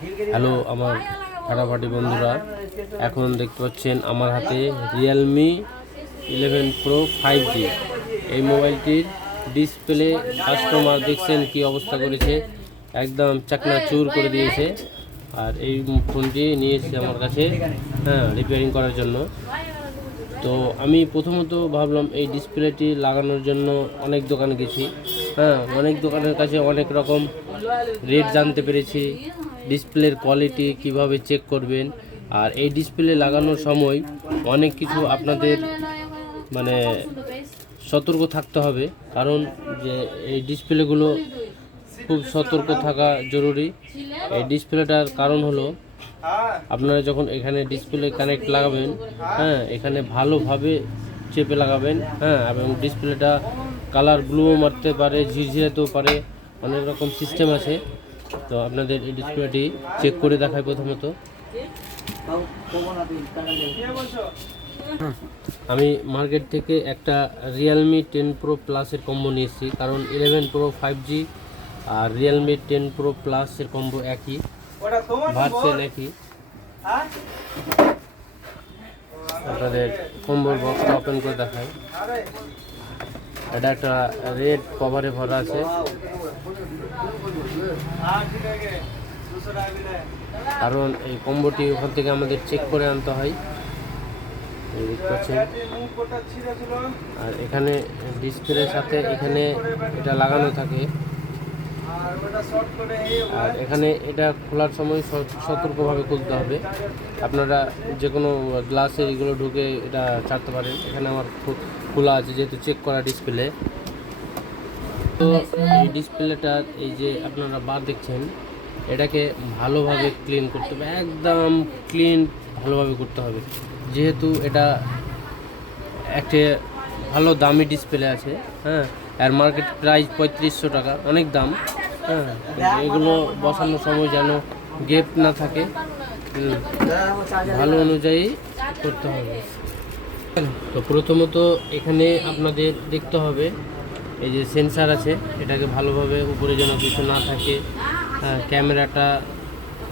Hello আমার ফাটাফাটি বন্ধুরা, এখন দেখতে পাচ্ছেন আমার হাতে রিয়েলমি 11 প্রো 5G। এই মোবাইলটির ডিসপ্লে কাস্টমার দেখছেন কি অবস্থা করেছে, একদম চাকনা চুর করে দিয়েছে। আর এই ফোনটি নিয়ে এসেছে আমার কাছে রিপেয়ারিং করার জন্য। তো আমি প্রথমত ভাবলাম এই ডিসপ্লেটি লাগানোর জন্য অনেক দোকানে গেছি, অনেক দোকানের কাছে অনেক রকম রেট জানতে পেরেছি, ডিসপ্লের কোয়ালিটি কিভাবে চেক করবেন। আর এই ডিসপ্লে লাগানোর সময় অনেক কিছু আপনাদের মানে সতর্ক থাকতে হবে, কারণ যে এই ডিসপ্লেগুলো খুব সতর্ক থাকা জরুরি। এই ডিসপ্লেটার কারণ হলো আপনারা যখন এখানে ডিসপ্লে কানেক্ট লাগাবেন, এখানে ভালোভাবে চেপে লাগাবেন, এবং ডিসপ্লেটা কালার ব্লুও মারতে পারে, ঝিরঝিরাতেও পারে, অনেক রকম সিস্টেম আছে। তো আপনাদের এই ডিসপ্লেটি চেক করে দেখায়। প্রথমত আমি মার্কেট থেকে একটা রিয়েলমি 10 প্রো প্লাসের কম্বো নিয়েছি, কারণ 11 প্রো 5G আর রিয়েলমি 10 প্রো প্লাসের কম্বো একই, ভার্সন একই। আপনাদের কম্বোর বক্সটা ওপেন করে দেখায়। এটা একটা রেড কভারে ভরা আছে, কারণ এই কম্বোটি ওখান থেকে আমাদের চেক করে আনতে হয়। আর এখানে ডিসপ্লের সাথে এখানে এটা লাগানো থাকে, আর এখানে এটা খোলার সময় সতর্কভাবে খুলতে হবে। আপনারা যে কোনো গ্লাসে এগুলো ঢুকে এটা ছাড়তে পারেন। এখানে আমার খোলা আছে যেহেতু চেক করা ডিসপ্লে। তো এই ডিসপ্লেটার এই যে আপনারা বার দেখছেন, এটাকে ভালোভাবে ক্লিন করতে হবে, একদম ক্লিন ভালোভাবে করতে হবে। যেহেতু এটা একটা ভালো দামি ডিসপ্লে আছে, আর মার্কেট প্রাইস 3500 টাকা, অনেক দাম। এগুলো বসানোর সময় যেন গ্যাপ না থাকে, ভালো অনুযায়ী করতে হবে। তো প্রথমত এখানে আপনাদের দেখতে হবে এই যে সেন্সার আছে, এটাকে ভালোভাবে উপরে যেন কিছু না থাকে, ক্যামেরাটা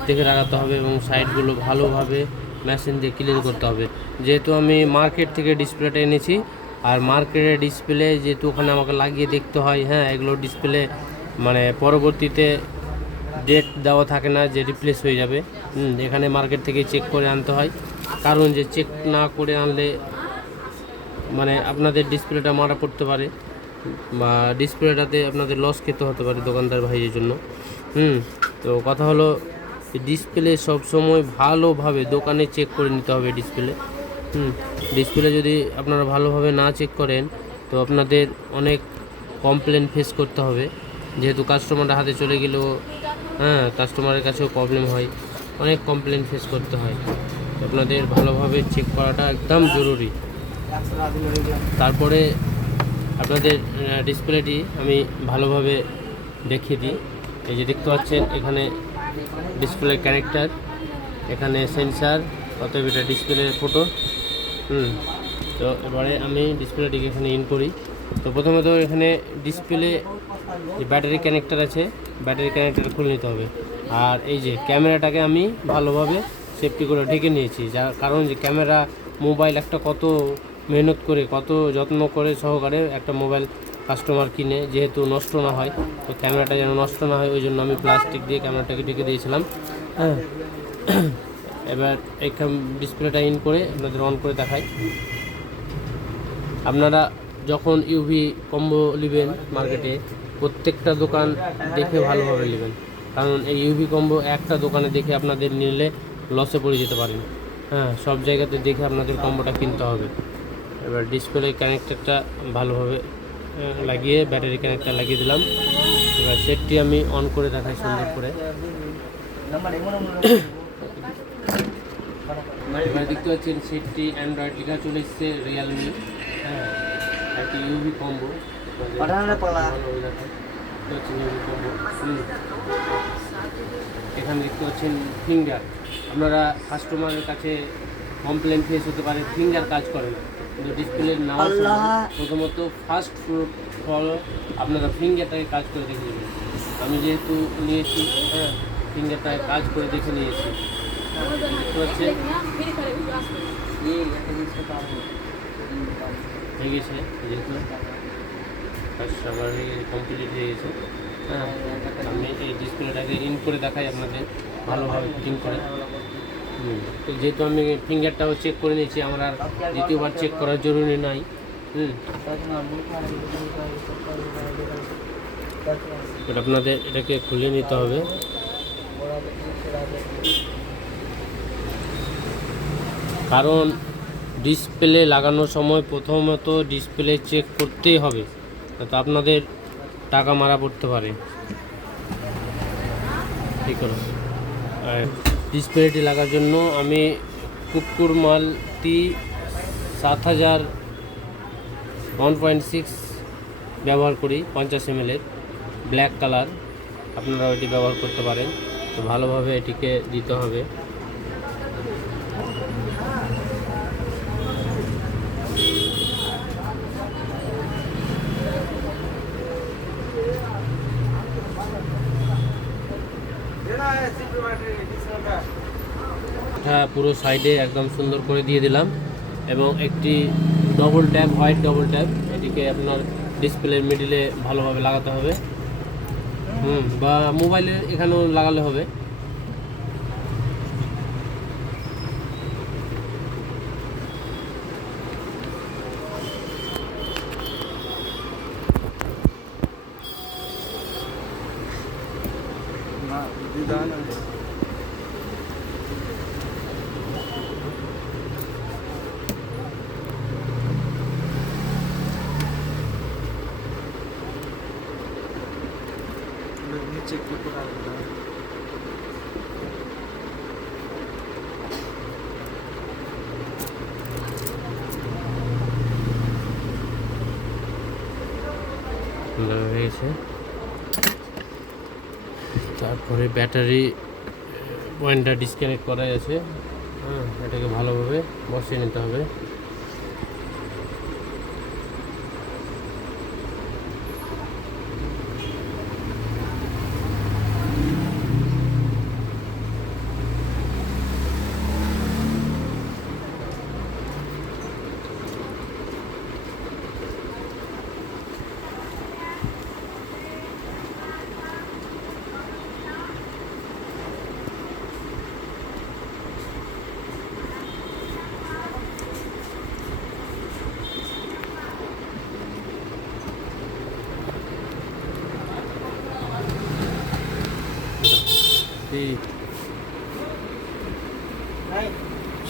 দেখে রাখাতে হবে, এবং সাইডগুলো ভালোভাবে মেশিন দিয়ে ক্লিন করতে হবে। যেহেতু আমি মার্কেট থেকে ডিসপ্লেটা এনেছি, আর মার্কেটের ডিসপ্লে যেহেতু ওখানে আমাকে লাগিয়ে দেখতে হয়, এগুলো ডিসপ্লে মানে পরবর্তীতে ডেট দেওয়া থাকে না যে রিপ্লেস হয়ে যাবে। এখানে মার্কেট থেকে চেক করে আনতে হয়, কারণ যে চেক না করে আনলে মানে আপনাদের ডিসপ্লেটা মারা পড়তে পারে, বা ডিসপ্লেটাতে আপনাদের লস খেতে হতে পারে দোকানদার ভাইয়ের জন্য। তো কথা হলো ডিসপ্লে সবসময় ভালোভাবে দোকানে চেক করে নিতে হবে ডিসপ্লে। ডিসপ্লে যদি আপনারা ভালোভাবে না চেক করেন তো আপনাদের অনেক কমপ্লেন ফেস করতে হবে, যেহেতু কাস্টমারের হাতে চলে গেলেও কাস্টমারের কাছেও প্রবলেম হয়, অনেক কমপ্লেন ফেস করতে হয়। আপনাদের ভালোভাবে চেক করাটা একদম জরুরি। তারপরে আপনাদের ডিসপ্লেটি আমি ভালোভাবে দেখিয়ে দিই। এই যে দেখতে পাচ্ছেন এখানে ডিসপ্লে কানেক্টার, এখানে সেন্সার, অতএব এটা ডিসপ্লের ফটো। তো এবারে আমি ডিসপ্লেটিকে এখানে ইন করি। তো প্রথমত এখানে ডিসপ্লে যে ব্যাটারি কানেক্টার আছে, ব্যাটারি কানেক্টার খুলে নিতে হবে। আর এই যে ক্যামেরাটাকে আমি ভালোভাবে সেফটি করে ঢেকে নিয়েছি, যার কারণ যে ক্যামেরা মোবাইল একটা কত মেহনত করে, কত যত্ন করে সহকারে একটা মোবাইল কাস্টমার কিনে, যেহেতু নষ্ট না হয়, তো ক্যামেরাটা যেন নষ্ট না হয়, ওই জন্য আমি প্লাস্টিক দিয়ে ক্যামেরাটাকে ঢেকে দিয়েছিলাম। এবার এই ডিসপ্লেটা ইন করে আপনাদের অন করে দেখাই। আপনারা যখন ইউভি কম্বো নেবেন মার্কেটে, প্রত্যেকটা দোকান দেখে ভালোভাবে নেবেন, কারণ এই ইউভি কম্বো একটা দোকানে দেখে আপনাদের নিলে লসে পড়ে যেতে পারেন। সব জায়গাতে দেখে আপনাদের কম্বোটা কিনতে হবে। এবার ডিসপ্লে কানেক্টারটা ভালোভাবে লাগিয়ে ব্যাটারি কানেক্টার লাগিয়ে দিলাম। এবার সেটটি আমি অন করে দেখাই সুন্দর করে। এবার দেখতে পাচ্ছেন সেটটি অ্যান্ড্রয়েড লেখা চলে এসছে, রিয়েলমি একটি ইউভি কম্বো। এখানে দেখতে পাচ্ছেন ফিঙ্গার। আপনারা কাস্টমারের কাছে কমপ্লেন ফেস হতে পারে ফিঙ্গার কাজ করে না, কিন্তু ডিসপ্লে নেওয়ার সময় প্রথমত ফার্স্ট ফলো আপনারা ফিঙ্গারটাকে কাজ করে দেখে নেবেন। আমি যেহেতু নিয়েছি, ফিঙ্গারটায় কাজ করে দেখে নিয়েছি। দেখতে পাচ্ছি হয়ে গেছে, যেহেতু কাস্টমারই কমপ্লিট হয়ে গেছে। হ্যাঁ, আমি এই ডিসপ্লেটাকে ইন করে দেখাই আপনাদের ভালোভাবে ফিটিং করে। তো যেহেতু আমি ফিঙ্গারটাও চেক করে নিয়েছি, আমার আর দ্বিতীয়বার চেক করার জরুরি নাই। আপনাদের এটাকে খুলে নিতে হবে। কারণ ডিসপ্লে লাগানোর সময় প্রথমত ডিসপ্লে চেক করতেই হবে, তো আপনাদের টাকা মারা পড়তে পারে। ঠিক আছে, ডিসপ্লেটি লাগার জন্য আমি কুকুর মালতি 7000 1.6 ব্যবহার করি, 50 ml ব্ল্যাক কালার। আপনারা ওইটি ব্যবহার করতে পারেন। তো ভালোভাবে এটিকে দিতে হবে। পুরো সাইডে একদম সুন্দর করে দিয়ে দিলাম, এবং একটি double tap, white double tap, এটিকে আপনার ডিসপ্লের মিডিলে ভালোভাবে লাগাতে হবে। বা মোবাইলের এখানেও লাগালে হবে। হয়ে গেছে। তারপরে ব্যাটারি পয়েন্টটা ডিসকানেক্ট করা আছে। এটাকে ভালোভাবে বসিয়ে নিতে হবে।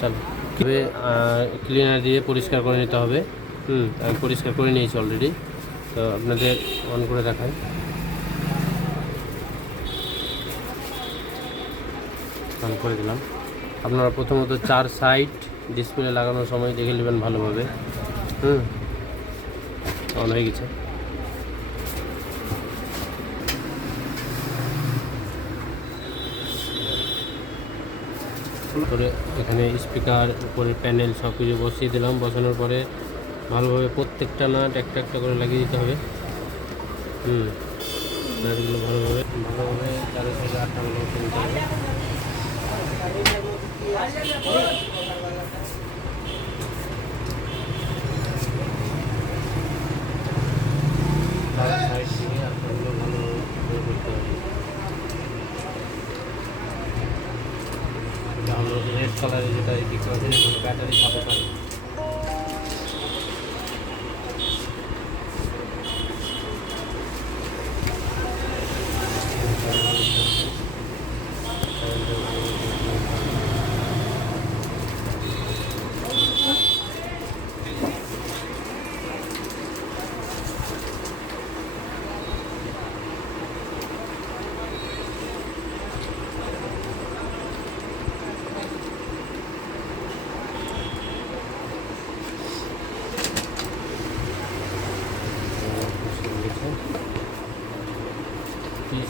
চলো, ক্লিনার দিয়ে পরিষ্কার করে নিতে হবে। আমি পরিষ্কার করে নিয়েছি অলরেডি। তো আপনাদের অন করে দেখাই। অন করে দিলাম। আপনারা প্রথমত 4 সাইড ডিসপ্লে লাগানোর সময় দেখে নেবেন ভালোভাবে। অন হয়ে গেছে। করে এখানে স্পিকার, উপরে প্যানেল সব কিছু বসিয়ে দিলাম। বসানোর পরে ভালোভাবে প্রত্যেকটা নাট একটা একটা করে লাগিয়ে দিতে হবে। নাটগুলো ভালোভাবে চারো সাইডে আটটা বসে নিতে হবে। সাইড থেকে আটটাগুলো ভালোভাবে করতে হবে। রেড কালারে যেটা দেখতে পাচ্ছেন, এখানে ব্যাটারি সাপোর্টার।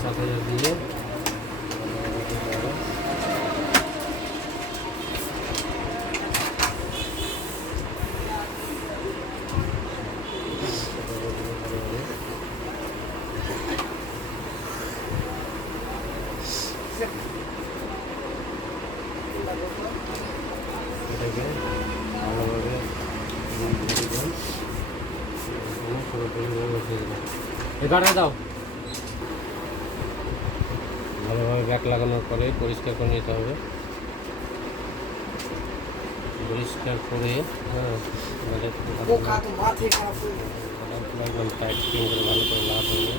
$7000 দিয়ে এটাকে ভালোভাবে গাড়া দাও। ভালোভাবে ব্যাক লাগানোর পরে পরিষ্কার করে নিতে হবে। পরিষ্কার করে একদম টাইট ফিটিং করে ভালো করে লাগাতে হবে।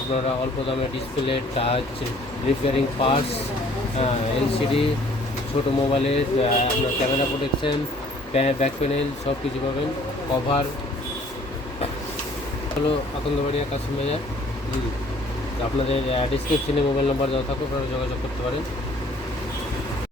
আপনারা অল্প দামে display, touch, repairing parts, LCD, ছোটো মোবাইলের আপনার ক্যামেরা প্রোটেকশন, ব্যাক প্যানেল সব কিছু পাবেন। কভার হলো আকন্দবাড়ি কাস্টমার। আপনাদের ডিসক্রিপশনে মোবাইল নাম্বার দেওয়া থাকবে, আপনারা যোগাযোগ করতে পারেন।